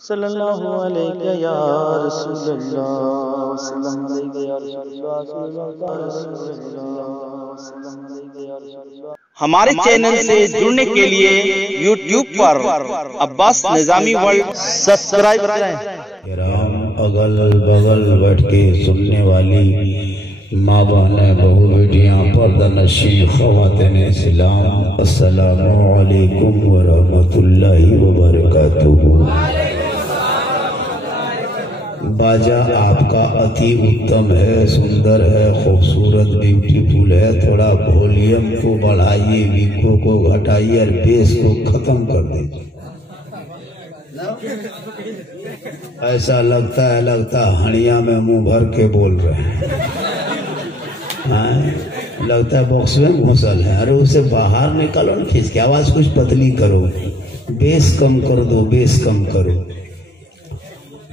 सल्लल्लाहु अलैहि या रसूलल्लाह सल्लल्लाहु अलैहि या रसूलल्लाह। हमारे चैनल से जुड़ने के लिए YouTube पर अब्बास निजामी वर्ल्ड सब्सक्राइब करें। राम अगल बगल बैठ के सुनने वाली माँ बहनें, बहू बेटियां, पर्दानशी ख़वातीन इस्लाम, अस्सलामु अलैकुम व रहमतुल्लाहि व बरकातुहू। बाजा आपका अति उत्तम है, सुंदर है, खूबसूरत, ब्यूटीफुल है। थोड़ा वॉल्यूम को बढ़ाइए, वीको को घटाइए और बेस को खत्म कर दीजिए। ऐसा लगता हणिया में मुंह भर के बोल रहे हैं। लगता है बॉक्स में घुसल है। अरे उसे बाहर निकालो ना, खींच के आवाज कुछ पतली करो, बेस कम कर दो, बेस कम करो।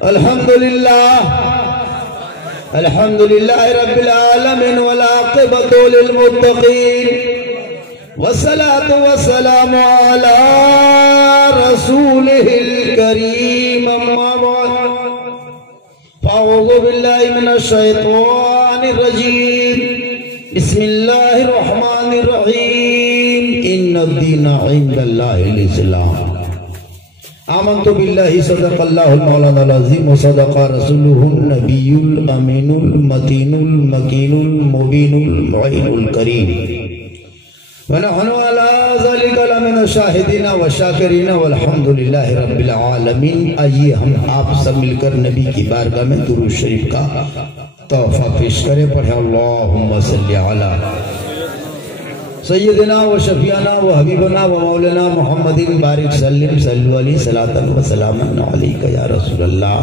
अल्हम्दुलिल्लाह रब्बिल आलमीन वल आक़िबतु लिल मुत्तक़ीन वस्सलातु वस्सलामु अला रसूलिहिल करीम। अम्मा बाद अऊज़ु बिल्लाहि मिनश शैतानिर रजीम। बिस्मिल्लाहिर रहमानिर रहीम। इन्नद-दीना इंदल्लाहिल इस्लाम। आमन्तु बिल्लाहि सदक़ल्लाहुल मौलानाल अज़ीम व सदक़ा रसूलुहुन नबियुल अमीनुल मतीनुल मकीनुल मुबीनुल मुईनुल करीम। व नहनु अला ज़ालिका लमिन शाहिदीना व शाकिरीना वल्हम्दुलिल्लाहि रब्बिल आलमीन। आइए हम आप सब मिलकर नबी की बारगाह में दुरूद शरीफ का तोहफा पेश करें। पढ़े अल्लाहुम्मा सल्लि अला सय्यदना व शफियाना व हबीबना व मौलाना मुहम्मदिन बारिक सल्लिम सल्लु अलैहि सलातन व सलामन अलैका या रसूलल्लाह।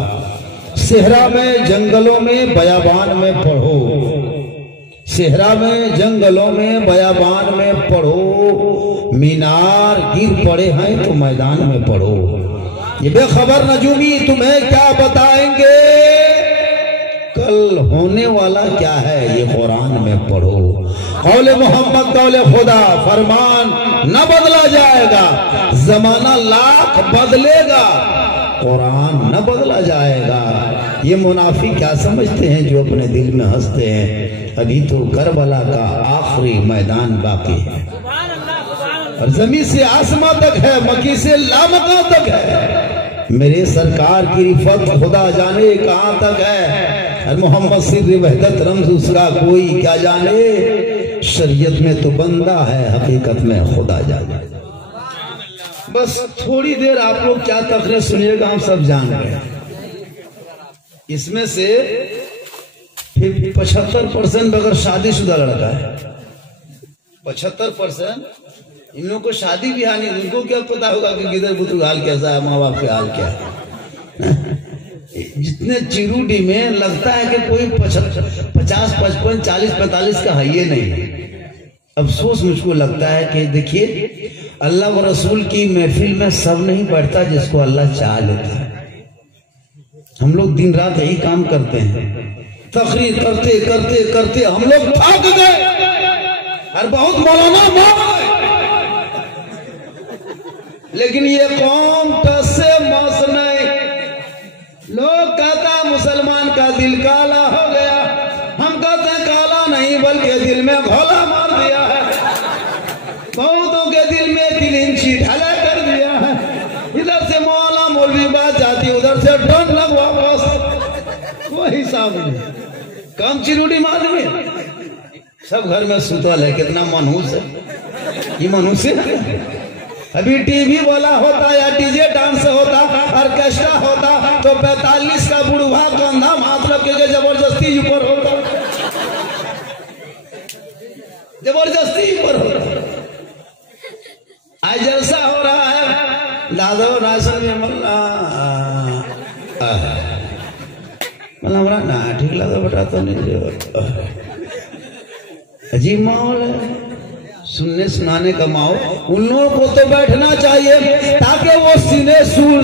सेहरा में, जंगलों में, बयाबान में पढ़ो। सेहरा में, जंगलों में, बयाबान में पढ़ो। मीनार गिर पड़े हैं तो मैदान में पढ़ो। ये बेखबर नजूमी तुम्हें क्या बताएंगे, कल होने वाला क्या है ये कुरान में पढ़ो। कौले मोहम्मद कौले खुदा, फरमान न बदला जाएगा, जमाना लाख बदलेगा, कुरान न बदला जाएगा। ये मुनाफिक क्या समझते हैं जो अपने दिल में हंसते हैं। अभी तो करबला का आखिरी मैदान बाकी है और जमीन से आसमां तक है, मक्की से लामका तक है। मेरे सरकार की रिफत खुदा जाने कहां तक है। मोहम्मद सिर्र वहदत रम्ज़ उसका कोई क्या जाने। शरीयत में तो बंदा है, हकीकत में खुदा जाने। बस थोड़ी देर आप लोग क्या तकरीर सुनिएगा, हम सब जान रहे हैं। इसमें से 75% अगर शादीशुदा लड़का है, 75% इन लोगों को शादी भी नहीं। उनको क्या पता होगा कि किधर बुजुर्ग हाल कैसा है, माँ बाप के हाल क्या है। जितने चिरूडी में लगता है कि कोई 50, 55, 40, 45 का है ये नहीं। अफसोस मुझको लगता है कि देखिए, अल्लाह व रसूल की महफिल में सब नहीं बैठता जिसको अल्लाह चाह लेता है। हम लोग दिन रात यही काम करते हैं, तकरीर करते करते करते हम लोग थक गए और बहुत मौलाना मार गए। लेकिन ये कौम टसे मस नहीं। लोग कहता मुसलमान का दिल काला हो गया, हम कहते हैं काला नहीं बल्कि दिल में घोला मार दिया है। बहुतों के दिल में 3 इंची ढला कर दिया है। इधर से मौला मौलवी बात जाती, उधर से ढोल लग वापस वही सामने कम चिरूडी मार दिए। सब घर में सुतल है, कितना मनहूस है ये मनुष्य। अभी टीवी वाला होता या डीजे डांस होता, ऑर्केस्ट्रा होता तो 45 का बुढ़वा कंधा हाथ रख के जबरदस्ती ऊपर होता, जबरदस्ती ऊपर होता। आज जलसा हो रहा है, दादो राशन में मतलब ना ठीक लगा बेटा तो नहीं। अजीब माहौल है, सुनने सुनाने का माहौल। उन लोगों को तो बैठना चाहिए ताकि वो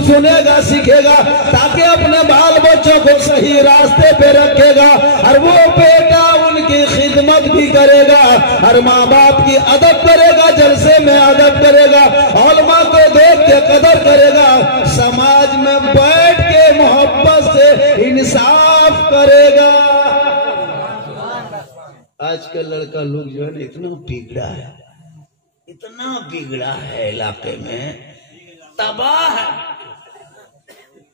सुनेगा, सीखेगा, ताकि अपने बाल बच्चों को सही रास्ते पे रखेगा और वो बेटा उनकी खिदमत भी करेगा और माँ बाप की अदब करेगा, जलसे में अदब करेगा, उलमा को देख के कदर करेगा, समाज में बैठ करेगा। आज का लड़का लोग जो है इतना बिगड़ा है, इतना बिगड़ा है, इलाके में तबाह है।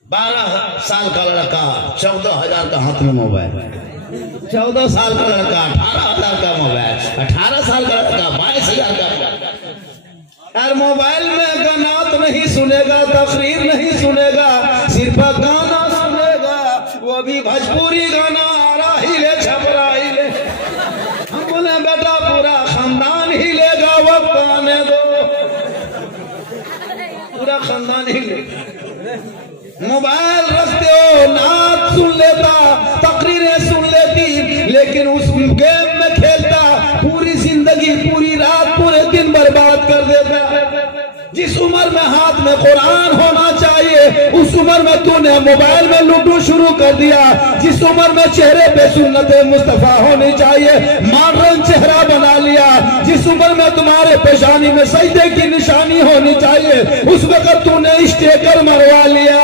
12 साल का लड़का 14,000 का हाथ में मोबाइल, 14 साल का लड़का 18,000 का मोबाइल, 18 साल का लड़का 22,000 का। यार मोबाइल में गाना तो नहीं सुनेगा, तकरीर नहीं सुनेगा, सिर्फ गाना सुनेगा, वो भी भोजपुरी गाना, आरा ही ले छपरा ही ले। हम बोले बेटा पूरा खानदान ही लेगा, वक्त आने दो, पूरा खानदान ही लेगा। मोबाइल रखते हो, नाच सुन लेता, तकरीरें सुन लेती, लेकिन उस गेम में खेलता, पूरी जिंदगी, पूरी रात, पूरे दिन बर्बाद कर देता। जिस उम्र में हाथ में कुरान होना चाहिए, उस उम्र में तूने मोबाइल में लूडो शुरू कर दिया। जिस उम्र में चेहरे पे सुन्नते मुस्तफा होनी चाहिए, मॉडर्न चेहरा बना लिया। जिस उम्र में तुम्हारे पेशानी में सजदे की निशानी होनी चाहिए, उस वक्त तूने स्टेकर मरवा लिया।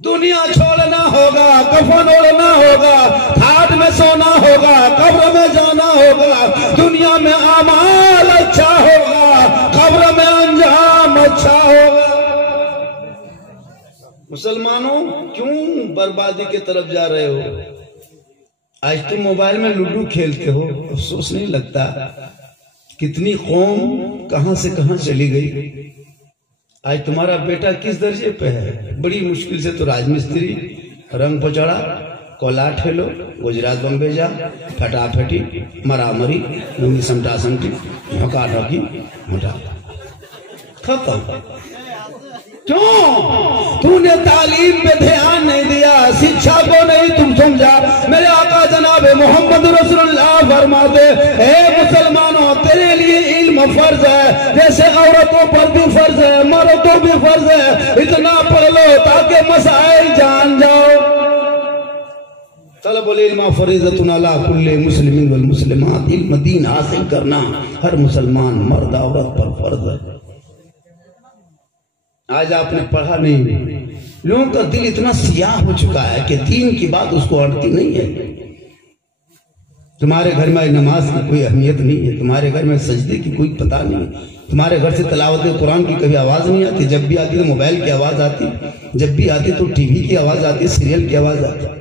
दुनिया छोड़ना होगा, कफन ओढ़ना होगा, खाट में सोना होगा, कब्र में जाना होगा। दुनिया में आमाल अच्छा होगा, कब्र में अंजाम अच्छा होगा। मुसलमानों क्यों बर्बादी की तरफ जा रहे हो? आज तुम मोबाइल में लूडो खेलते हो, अफसोस नहीं लगता कितनी कौम कहां से कहां चली गई। आज तुम्हारा बेटा किस दर्जे पे है? बड़ी मुश्किल से तो राजमिस्त्री, रंग पचड़ा, कोला ठेलो, गुजरात बम्बे जा, फटाफटी, मरामरी, लूंगी समटा समटी, ढोका ढोकी, मोटा खत्म। क्यों? तूने तालीम पे ध्यान नहीं दिया, शिक्षा को नहीं तुम समझा। मेरे आका जनाब मोहम्मद रसूलुल्लाह फरमाते, हे मुसलमानों, तेरे लिए इल्म फर्ज है, जैसे औरतों पर भी फर्ज है, मर्दों भी फर्ज है। इतना पढ़ लो ताकि मसाइल जान जाओ। तलबुल इल्म फरीज़तुन अला कुल्ली मुस्लिमिन वल मुस्लिमात। इल्म दीन हासिल करना हर मुसलमान मर्द औरत पर फर्ज है। आज आपने पढ़ा नहीं, लोगों का दिल इतना सियाह हो चुका है कि दीन की बात उसको अड़ती नहीं है। तुम्हारे घर में नमाज की कोई अहमियत नहीं है, तुम्हारे घर में सजदे की कोई पता नहीं है, तुम्हारे घर से तिलावत कुरान की कभी आवाज नहीं आती। जब भी आती तो मोबाइल की आवाज आती, जब भी आती तो टीवी की आवाज आती, सीरियल की आवाज आती।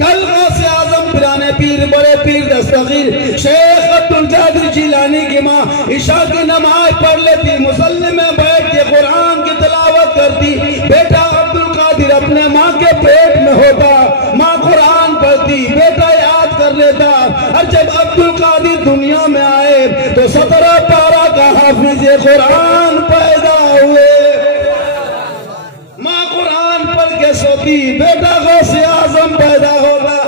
कल से आजम पुराने पीर, बड़े पीर दस्तगीर शेख अब्दुल कादिर जिलानी की माँ ईशा की नमाज पढ़ लेती, मुसल्ले में बैठ के कुरान की तिलावत करती। बेटा अब्दुल कादिर अपने माँ के पेट में होता, माँ कुरान पढ़ती, बेटा याद कर लेता। और जब अब्दुल कादिर दुनिया में आए तो 17 पारा का हाफिज कुरान पैदा हुए। माँ कुरान पढ़ के सोती, बेटा गौसे आजम पैदा होगा।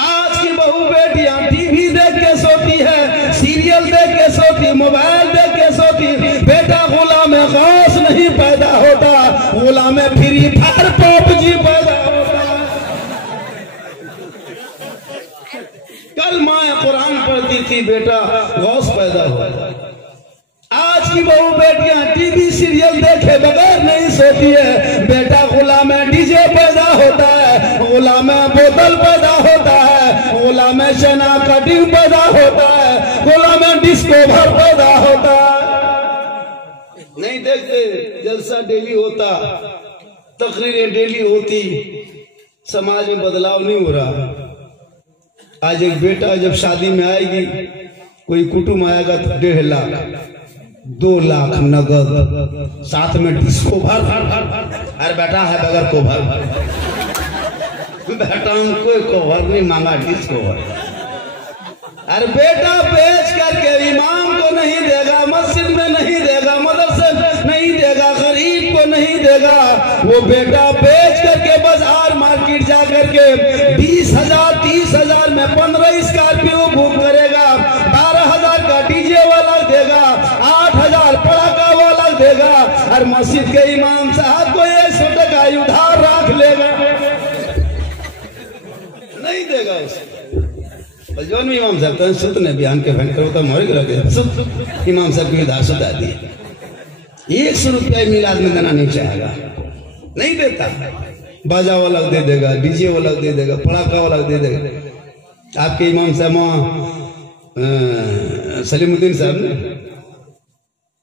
आज की बहू बेटियां टीवी देख के सोती है, सीरियल देख के सोती, मोबाइल देख के सोती। बेटा गुलाम गौस नहीं पैदा होता, गुलाम फ्री फायर पबजी पैदा होता। कल माँ कुरान पढ़ती थी, बेटा गौस पैदा होता। आज की बहू बेटियां टीवी सीरियल देखे बगैर नहीं सोती है, बेटा गुलाम डीजे पैदा होता है, गुलाम बोतल पैदा होता है, गुलाम चना कटिंग पैदा होता है, गुलाम डिस्को भर पैदा होता है। नहीं देखते जलसा डेली होता, तकरीरें डेली होती, समाज में बदलाव नहीं हो रहा। आज एक बेटा जब शादी में आएगी, कोई कुटुंब आएगा तो 1.5 लाख 2 लाख नगद, साथ में डिस्को भर। अरे बेटा है बगैर को भर, बेटा कोई कोभर नहीं मांगा, डिस्को भर। अरे बेटा बेच करके इमाम को नहीं देगा, मस्जिद में नहीं देगा, मदरसे नहीं देगा, गरीब को नहीं देगा। वो बेटा बेच करके बाजार मार्केट जा करके 20,000 30,000 में 15 स्कॉर्पियो बुक करेगा, 12,000 का डीजे वाला देगा, 8,000 पड़ाका वाला देगा। और मस्जिद के इमाम साहब को 100 टका उधार रख लेगा, नहीं देगा उसे। जौन में इमाम साहब तो सुत ने बयान के फैन करो तो मोरे लगे इमाम साहब की उधार सुधा दी। 100 रुपया मिलाद में देना नहीं चाहेगा, नहीं देता। बाजा वाला दे देगा, डीजे वाला दे देगा, पड़ाका वाला दे देगा। आपके इमाम साहब सलीमुद्दीन साहब ने,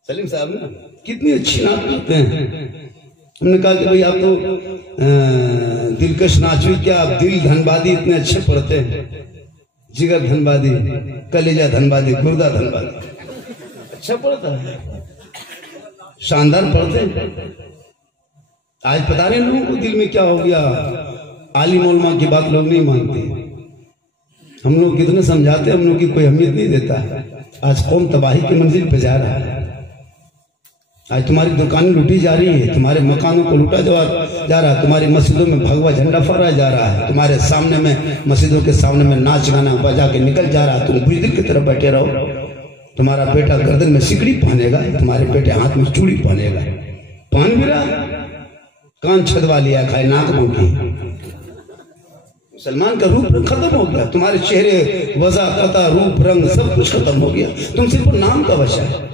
सलीम साहब ने कितनी अच्छी नाच करते हैं। हमने कहा कि भाई आप तो दिलकश नाचवी, क्या आप दिल धनबादी इतने अच्छे पढ़ते हैं, जिगर धनबादी, कलेजा धनबादी, गुर्दा धनबादी, अच्छा पढ़ता है, शानदार पढ़ते हैं। आज पता नहीं लोगों को दिल में क्या हो गया, आलिम उलमा की बात लोग नहीं मानते। हम लोग कितने समझाते, हम लोग की कोई अहमियत नहीं देता है। आज कौम तबाही की मंजिल पे जा रहा है। आज तुम्हारी दुकानें लूटी जा रही है, तुम्हारे मकानों को लूटा जा रहा है, तुम्हारी मस्जिदों में भगवा झंडा फहराया जा रहा है, तुम्हारे सामने में, मस्जिदों के सामने में नाच गाना बजा के निकल जा रहा है। तुम बुज़दिल की तरफ बैठे रहो। तुम्हारा बेटा गर्दन में सिकड़ी पहनेगा, तुम्हारे बेटे हाथ में चूड़ी पहनेगा, पहन भी रहा, कान छदवा लिया, खाए नाक मुंह। मुसलमान का रूप रंग खत्म हो गया, तुम्हारे चेहरे, वजा, कता, रूप रंग सब कुछ खत्म हो गया। तुम सिर्फ नाम का बचा है,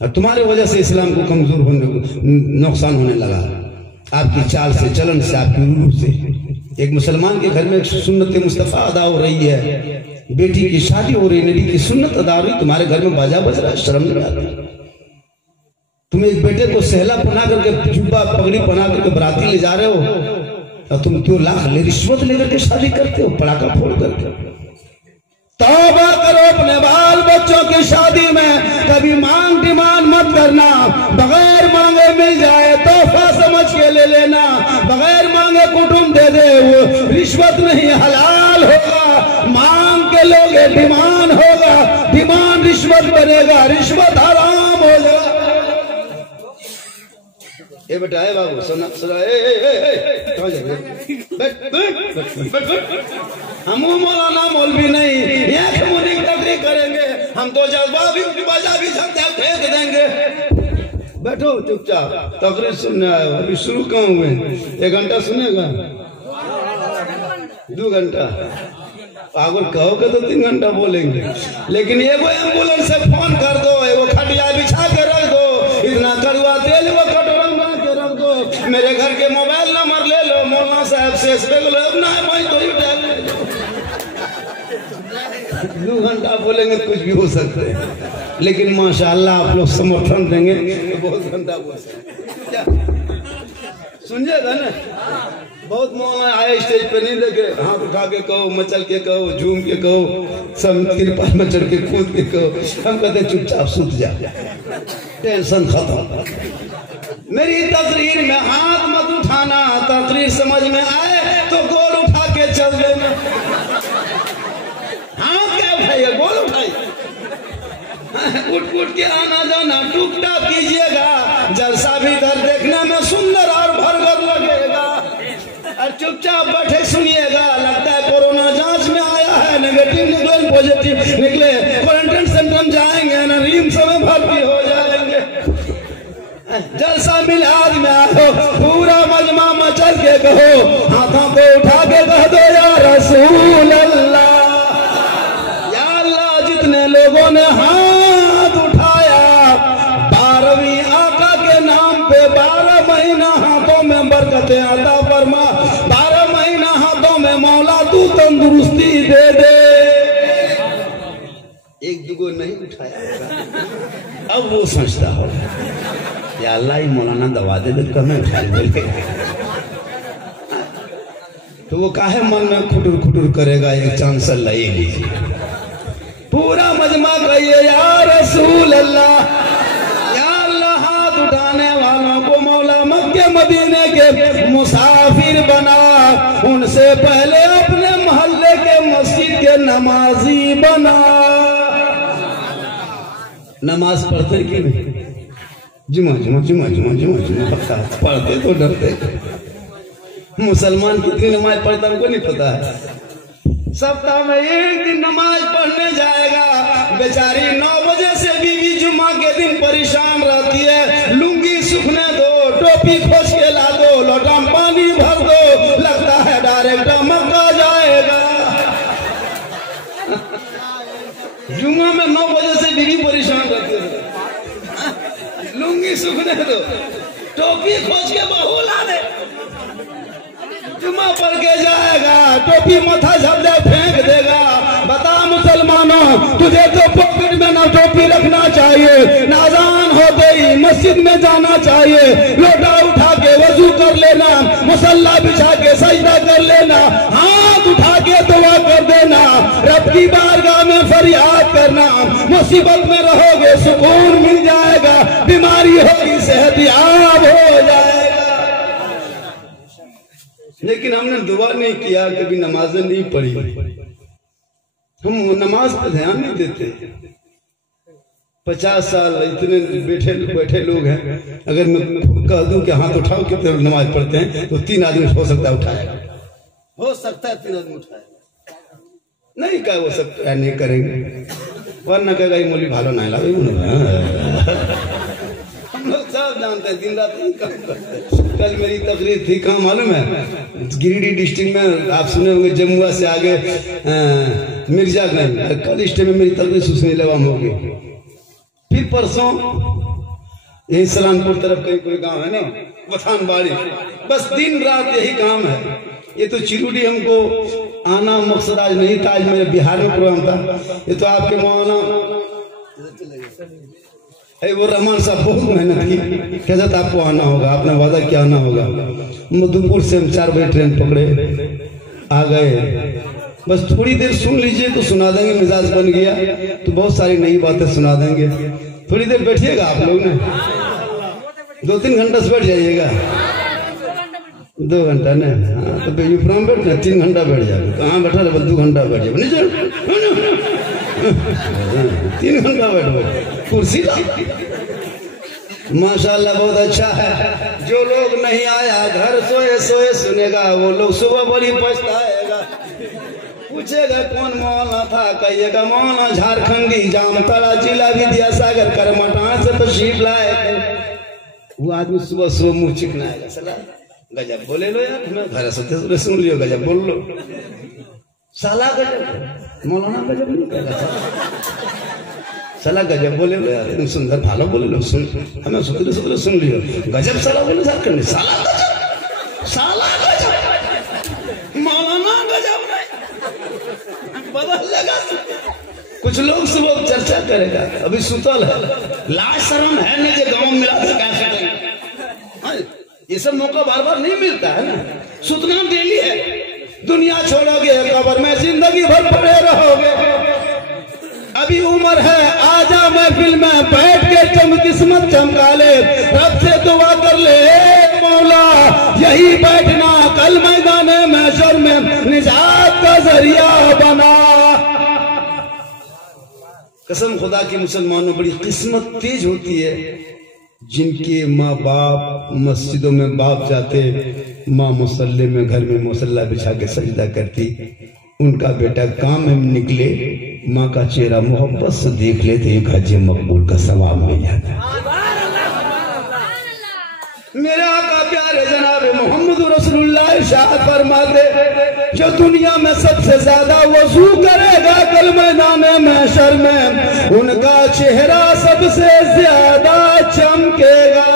और तुम्हारे वजह से इस्लाम को कमजोर होने, नुकसान होने लगा। आपकी चाल से, चलन से, आपकी रूप से। एक मुसलमान के घर में एक सुन्नत मुस्तफा अदा हो रही है, बेटी की शादी हो रही, नबी की सुन्नत अदा हो रही, तुम्हारे घर में बाजा बज रहा है, शर्म नहीं आती। तुम एक बेटे को सहला पहना करके, जुब्बा पगड़ी पहना करके बराती ले जा रहे हो, और तुम क्यों लाख रिश्वत लेकर के शादी करते हो, पड़ाका फोड़ करके। तौबा करो अपने बाल बच्चों की शादी में, कभी मांग डिमांड मत करना। बगैर मांगे मिल जाए तोहफा समझ के ले लेना, बगैर मांगे कुटुंब दे दे, वो रिश्वत नहीं, हलाल होगा। मांग के लोगे डिमांड होगा, डिमांड रिश्वत बनेगा, रिश्वत हराम होगा। ए बेटा, ए बाबू, सुना सुना, कहाँ जा रहे? हम मौलाना मौलवी नहीं, एक मुनी तकरीर करेंगे, हम तो जज्बा भी बाजा भी फेंक देंगे। बैठो चुपचाप, तकरीर सुनने आए हो, अभी शुरू कहाँ हुए? 1 घंटा सुनेगा, 2 घंटा, अगर कहोगे तो 3 घंटा बोलेंगे। लेकिन एगो एम्बुलेंस से फोन कर दो, एगो खटिया बिछा के रख दो, इतना कड़वा तेल वो कटोरा बना के रख दो, मेरे घर के मोबाइल नंबर ले लो, मौलाना साहब से अपना है भाई, तो 2 घंटा बोलेंगे कुछ भी हो सकते हैं। लेकिन माशाअल्लाह आप लोग समर्थन देंगे तो बहुत घंटा बोल सकते। सुनिएगा ना, बहुत मौलाना आए स्टेज पे, नहीं देखे, हाथ उठा के कहो, मचल के कहो, झूम के कहो, सब तिरपाल में चढ़ के कूद के कहो। हम कहते चुपचाप सूत जा, टेंशन खत्म। मेरी तकरीर में हाथ मत उठाना, तकरीर समझ में आए तो गोल उठा के चल देना। हाथ क्या उठाइए, गोल उठाइए, उठ उठ के आना जाना टूक टाक कीजिएगा। जलसा भी इधर देखने में सुंदर और भरगर लगेगा, और चुपचाप बैठे सुनिएगा। लगता है कोरोना जांच में आया है, नेगेटिव निकले, पॉजिटिव निकले, क्वारंटाइन सेंटर में जाएंगे ना, रिम्स में भर्ती हो जाएंगे। जलसा मिलाद में आओ, पूरा मजमा मचल के कहो, हाथों को उठा के कह दो या रसूल अल्लाह। या अल्लाह, जितने लोगों ने हाथ उठाया 12वीं आका के नाम पे, 12 महीना हाथों में बरकतें अता फरमा, 12 महीना हाथों में मौला तू तंदुरुस्ती दे दे। 1-2 नहीं उठाया, अब वो सोचता हो या अल्लाह ही मौलाना दवा दे, तो मैं उठा ले। तो वो काहे मन में खुटुर खुटुर करेगा, एक चांसल ले लीजिए। पूरा मजमा कहिए या रसूल अल्लाह। या अल्लाह, हाथ उठाने वालों को मौला मक्के मदीने के मुसाफिर बना, उनसे पहले अपने मोहल्ले के मस्जिद के नमाजी बना। नमाज पढ़ते कि नहीं? जुमा जुमा जुमा जुमा जुमा जुमा पढ़ता, पढ़ते तो डरते। मुसलमान कितनी नमाज पढ़ता हमको नहीं पता है। सप्ताह में 1 दिन नमाज पढ़ने जाएगा, बेचारी 9 बजे से बीवी जुमा के दिन परेशान रहती है। लुंगी सूखने दो, टोपी खोज के ला दो, लोटा में पानी भर दो, लगता है डायरेक्ट मक्का जाएगा। जुमा में 9 बजे से बीवी परेशान रहती है, लुंगी सूखने दो, टोपी खोज के बहू लाने, जुमा पढ़ के जाएगा, टोपी माथा झपले फेंक देगा। बता मुसलमानों, तुझे तो पॉकेट में ना टोपी रखना चाहिए, नाजान हो गई मस्जिद में जाना चाहिए, लोटा उठा के वजू कर लेना, मुसल्ला बिछा के सजदा कर लेना, हाथ उठा के दुआ कर देना, रब की बारगाह में फरियाद करना। मुसीबत में रहोगे सुकून मिल जाएगा, बीमारी होगी सेहतयाब हो जाएगा। लेकिन हमने दुआ नहीं किया, कभी नमाजें नहीं पढ़ी, हम नमाज पर ध्यान नहीं देते। 50 साल इतने बैठे लोग हैं, अगर मैं कह दूं कि हाथ उठाओ कितने लोग नमाज पढ़ते हैं, तो 3 आदमी हो सकता है उठाएगा, हो सकता है 3 आदमी उठाएगा, नहीं कहा वो सब नहीं करेंगे, वरना कहेगा ये मौलवी भालो ना लावे। हम लोग सब जानते हैं, दिन रात नहीं काम करते। कल मेरी तकरीर थी, कहाँ मालूम है, गिरिडीह डिस्ट्रिक्ट में, आप सुने होंगे जमुआ से आगे मिर्जागंज। कल स्टेट में मेरी तकरीर सुसनी लवाम होगी। फिर परसों यही सलानपुर तरफ कहीं कोई गांव है ना, वथानबाड़ी, बस दिन रात यही काम है। ये तो चिरुडी हमको आना मकसद आज नहीं था, आज मेरे बिहार में प्रोग्राम था। ये तो आपके मौलाना वो रहमान साहब बहुत मेहनत की, कहते आपको आना होगा, आपने वादा किया आना होगा। मधुपुर से हम 4 बजे ट्रेन पकड़े, आ गए। बस थोड़ी देर सुन लीजिए तो सुना देंगे, मिजाज बन गया तो बहुत सारी नई बातें सुना देंगे। थोड़ी देर बैठिएगा आप लोग ने, 2-3 घंटा से बैठ जाइएगा, 2 घंटा न, हाँ तो बेयूफ्राम बैठना 3 घंटा बैठ जाए, कहाँ बैठा रहे 2 घंटा बैठ जाए, 3 घंटा बैठ कुर्सी। माशाल्लाह बहुत अच्छा है। जो लोग नहीं आया घर सोए सोए सुनेगा, वो लोग सुबह बड़ी पछताएगा। पूछेगा कौन मौलाना था, कहिएगा मौलाना झारखंडी जामताड़ा जिला विद्यासागर करमटान से तो शीट लाए थे। वो आदमी सुबह सुबह मुंह चिकनाएगा, साला गजब बोले लो यार, मैं घर से सुन लियो, गजब बोल लो, साला गजब, मौलाना गजब नहीं कहेगा, साला गजब बोले लो यार, एकदम सुंदर भालो बोले लो, सुन हमें सुतरे सुतरे सुन लियो, गजब साला बोले झारखंडी, साला गजब, साला गजब, मौलाना गजब नहीं बदल लगा। कुछ लोग सुबह चर्चा करेगा, अभी सुतल है, लाज शर्म है नहीं जो गाँव मिला था कैसे, ये सब मौका बार बार नहीं मिलता है ना। सुतना डेली है, दुनिया छोड़ोगे कब्र में जिंदगी भर पड़े रहोगे। अभी उम्र है, आजा महफिल में बैठ के किस्मत चमका ले, रब से दुआ कर ले, मौला यही बैठना कल मैदान महशर में निजात का जरिया बना। कसम खुदा की मुसलमानों, बड़ी किस्मत तेज होती है जिनके माँ बाप मस्जिदों में बाप जाते, माँ मुसल्ले में घर में मुसल्ला बिछा के सजदा करती, उनका बेटा काम में निकले, माँ का चेहरा मोहब्बत से देख लेते, एक हज मकबूल का सवाब मिल जाता। मेरे आका प्यारे जनाब मोहम्मद रसूलुल्लाह इरशाद फरमाते, जो दुनिया में सबसे ज्यादा वजू करेगा कल मैदान महशर में, उनका चेहरा सबसे ज्यादा चमकेगा।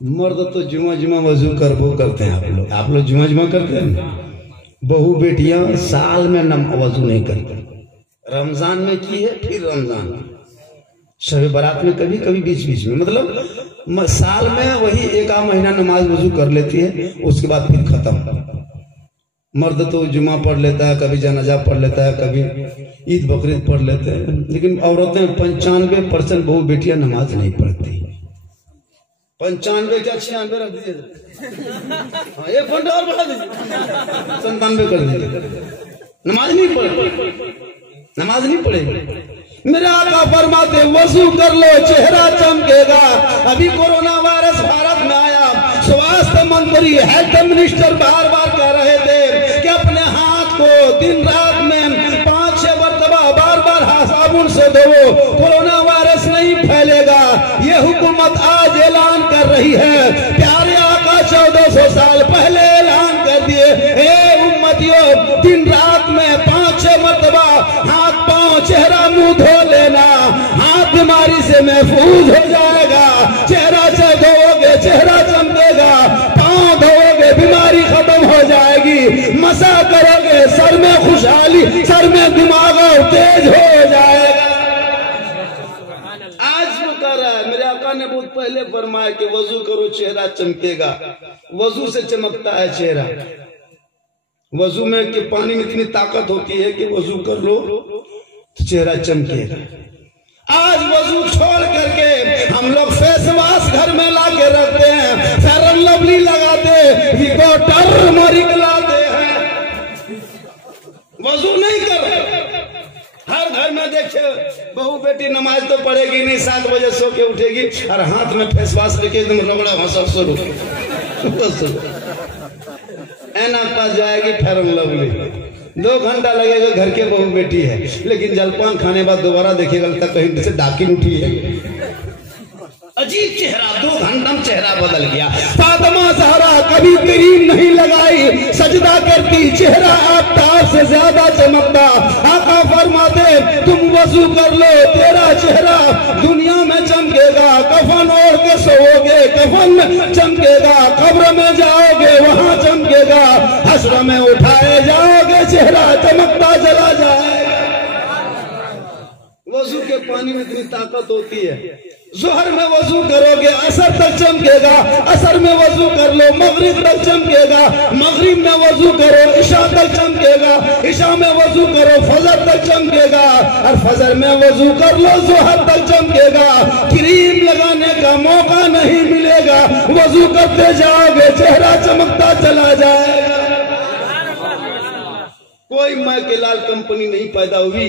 मर्द तो जुमा जुमा वजू वो करते हैं, आप लोग जुमा जुमा करते हैं। बहू बेटियां साल में वजू नहीं करते, रमजान में की है, फिर रमजान, शब बारात में कभी कभी बीच बीच में, मतलब साल में वही 1 महीना नमाज वजू कर लेती है, उसके बाद फिर खत्म। मर्द तो जुमा पढ़ लेता है, कभी जनाजा पढ़ लेता है, कभी ईद बकरीद पढ़ लेते हैं, लेकिन औरतें 95% बहू बेटियां नमाज नहीं पढ़ती। 95 क्या 96 रख दीजिए, 1 घंटा और बढ़ा दीजिए, 97 कर दीजिए। नमाज नहीं पढ़ेगी। मेरे आका फरमाते वजू कर लो, चेहरा चमकेगा। अभी कोरोना वायरस भारत में आया, स्वास्थ्य मंत्री हेल्थ मिनिस्टर बार बार कह रहे थे कि अपने हाथ को दिन रात में 5-6 मरतबा बार बार साबुन से धोवो, कोरोना वायरस नहीं फैलेगा। ये हुकूमत आज ऐलान कर रही है, प्यारे आका 1400 साल पहले ऐलान कर दिए, हे उम्मतियों दिन रात में 5-6 मरतबा हाथ पांव चेहरा मुंह धो लेना, हाथ बीमारी से महफूज हो जाएगा, चेहरा चमकेगा, पांव धोओगे बीमारी खत्म हो जाएगी, मसा करोगे सर में खुशहाली, सर में दिमाग और तेज हो जाएगा। आज वो कर रहा है, मेरे आका ने बहुत पहले फरमाया कि वजू करो चेहरा चमकेगा। वजू से चमकता है चेहरा। वजू में कि पानी में इतनी ताकत होती है कि वजू कर लो तो चेहरा चमकेगा। आज वजू छोड़ करके हम लोग फेस वॉश घर में ला के रखते हैं, फेयर एंड लवली लगाते, विगो टर्मरिक लाते हैं, वजू नहीं कर। हर घर में देखे बहू बेटी नमाज तो पढ़ेगी नहीं, 7 बजे सो के उठेगी और हाथ में फेस वॉश लेके एकदम रगड़ा हंसा शुरू ऐना पास जाएगी फेयर एंड लवली। 2 घंटा लगेगा, घर के बहू बेटी है, लेकिन जलपान खाने बाद दोबारा देखिएगा तक कहीं से डाकिन उठी है। अजीब चेहरा, 2 घंटा में चेहरा बदल गया। फातिमा ज़हरा कभी क्रीम नहीं लगाई, सजदा करती, चेहरा आफ्ताब से ज्यादा चमकता। आका फरमाते तुम वजू कर लो, तेरा चेहरा दुनिया में चमकेगा। कफन ओढ़ के सोओगे, कफन में चमकेगा, कब्र में जाओगे वहां चमकेगा, हश्र में उठाए जाओगे चेहरा चमकता चला जाएगा। वजू के पानी में इतनी ताकत होती है। जोहर में वजू करोगे असर तक चमकेगा, असर में वजू कर लो मगरिब तक चमकेगा, मगरिब में वजू करो इशा तक चमकेगा, इशा में वजू करो फजर तक चमकेगा, और फजर में वजू कर लो जोहर तक चमकेगा। क्रीम लगाने का मौका नहीं मिलेगा, वजू करते जाओगे चेहरा चमकता चला जाएगा। कोई माँ के लाल कंपनी नहीं पैदा हुई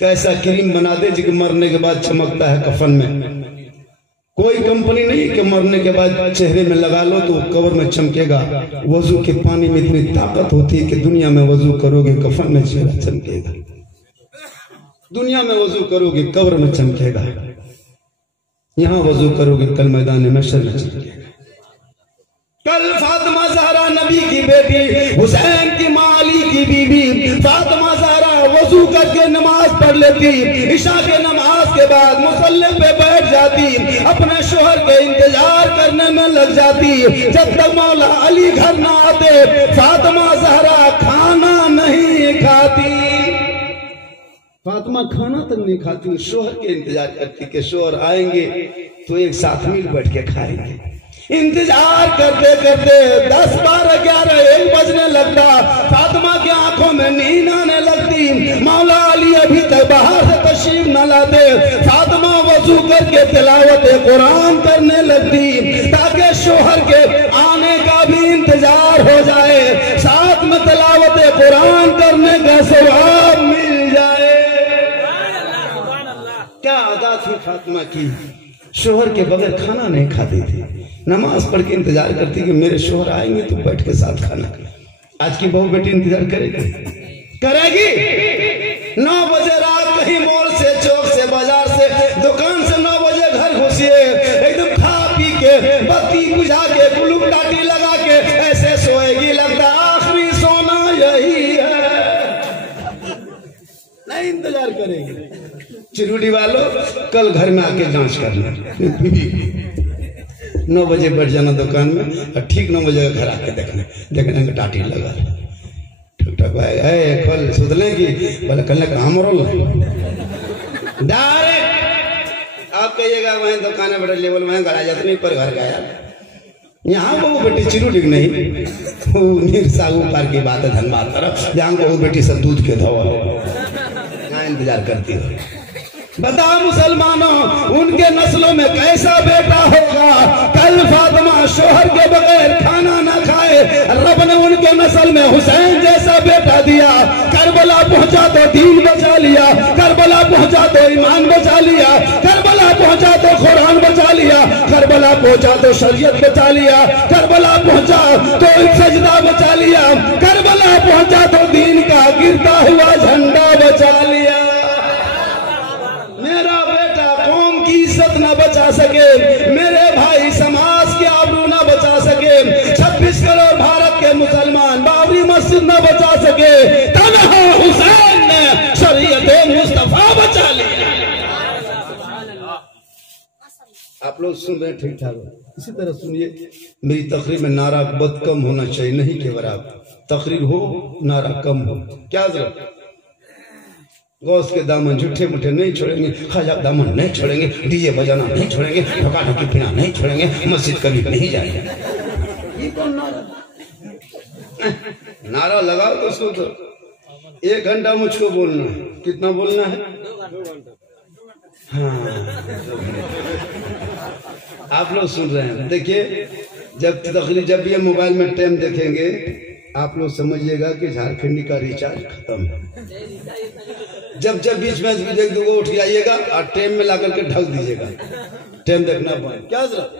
कैसा क्रीम बना दे जो मरने के बाद चमकता है कफन में। कोई कंपनी नहीं कि मरने के बाद चेहरे में लगा लो तो कब्र में चमकेगा। वजू के पानी में इतनी ताकत होती है कि दुनिया में वजू करोगे कफन में चेहरा चमकेगा, दुनिया में वजू करोगे कब्र में चमकेगा, यहाँ वजू करोगे कल मैदान महशर में चमकेगा। कल फातिमा ज़हरा नबी की बेटी, हुसैन की माँ अली की बीबी फातिमा ज़हरा वजू करके नमाज पढ़ लेती, इशा के नमाज के बाद मुसल्ले पे बैठ जाती, अपने शोहर के इंतजार करने में लग जाती। जब तक मौला अली घर ना आते फातिमा ज़हरा खाना नहीं खाती। फातिमा खाना तक नहीं खाती, शोहर के इंतजार करती कि शोहर आएंगे तो एक साथ मिल बैठ के खाएंगे। इंतजार करते करते 10, 12, 11, 1 बजने लगता। फातिमा की आंखों में नींद आने लगती। मौला अली अभी तक बाहर से तशरीफ न लाते। फातिमा वजू करके तिलावत कुरान करने लगती ताकि शोहर के आने का भी इंतजार हो जाए, साथ में तिलावत कुरान करने का सवाब मिल जाए। क्या अदा थी फातिमा की, शोहर के बगैर खाना नहीं खाती थी, नमाज पढ़ के इंतजार करती कि मेरे शोहर आएंगे तो बैठ के साथ खाना। आज की बहू बेटी इंतजार करेगी, करेगी। 9 बजे रात कहीं मॉल से, चौक से, बाजार से, दुकान से 9 बजे घर घुसिए, एकदम खा पी के बत्ती बुझा के कुलुक टाटी लगा के ऐसे सोएगी, लगता आखिरी सोना यही है। नहीं इंतजार करेगी। चिरूडी वालों कल घर में आके जांच करना, 9 बजे बैठ जाना दुकान में और ठीक 9 बजे घर आके देखने में टाटी लगा ठुक ठक कल सुधले की बोले कल हमरो डायरेक्ट आप कहिएगा वहीं दुकान में बैठे लेवल वहीं घर आ जाते नहीं पर घर गया। यहाँ को वो बेटी चिरूडी नहीं, वो सागू पार की बात है धनबाद तरफ, जहाँ को वो बेटी सब दूध के धोवल यहाँ इंतजार करती हो। बताओ मुसलमानों उनके नस्लों में कैसा बेटा होगा। कल फातिमा शोहर के बगैर खाना ना खाए, रब ने उनके नस्ल में हुसैन जैसा बेटा दिया। करबला पहुंचा तो दीन बचा लिया, करबला पहुंचा तो ईमान बचा लिया, करबला पहुंचा तो कुरान बचा लिया, करबला पहुंचा तो शरीयत बचा लिया, करबला पहुंचा तो सजदा बचा लिया, करबला पहुंचा तो दीन का गिरता हुआ झंडा बचा लिया। मेरा बेटा कौम की इज्जत न बचा सके, मेरे भाई समाज की आबरू न बचा सके, 26 करोड़ भारत के मुसलमान बाबरी मस्जिद न बचा सके, तन्हा हुसैन ने शरीयत मुस्तफा बचा लिया। आप लोग सुन रहे हैं ठीक ठाक। इसी तरह सुनिए, मेरी तकरीर में नारा बहुत कम होना चाहिए, नहीं के बराबर तकरीर हो, नारा कम हो। क्या जरूरत? गौस के दामन झूठे मुठे नहीं छोड़ेंगे, ख्वाजा दामन नहीं छोड़ेंगे, डीजे बजाना नहीं छोड़ेंगे, ठोका ठोकी पीना नहीं छोड़ेंगे, मस्जिद कभी नहीं जाएंगे। ये कौन नारा? नारा लगाओ तो उसको तो 1 घंटा मुझको बोलना है। कितना बोलना है? 2 घंटा। हाँ, आप लोग सुन रहे हैं। देखिए, जब भी मोबाइल में टाइम देखेंगे आप लोग समझिएगा कि झारखंडी का रिचार्ज खत्म है। जब बीच में 1-2 उठ जाइएगा और टाइम में ला करके ढक दीजिएगा, टाइम देखना बंद। क्या जरूरत?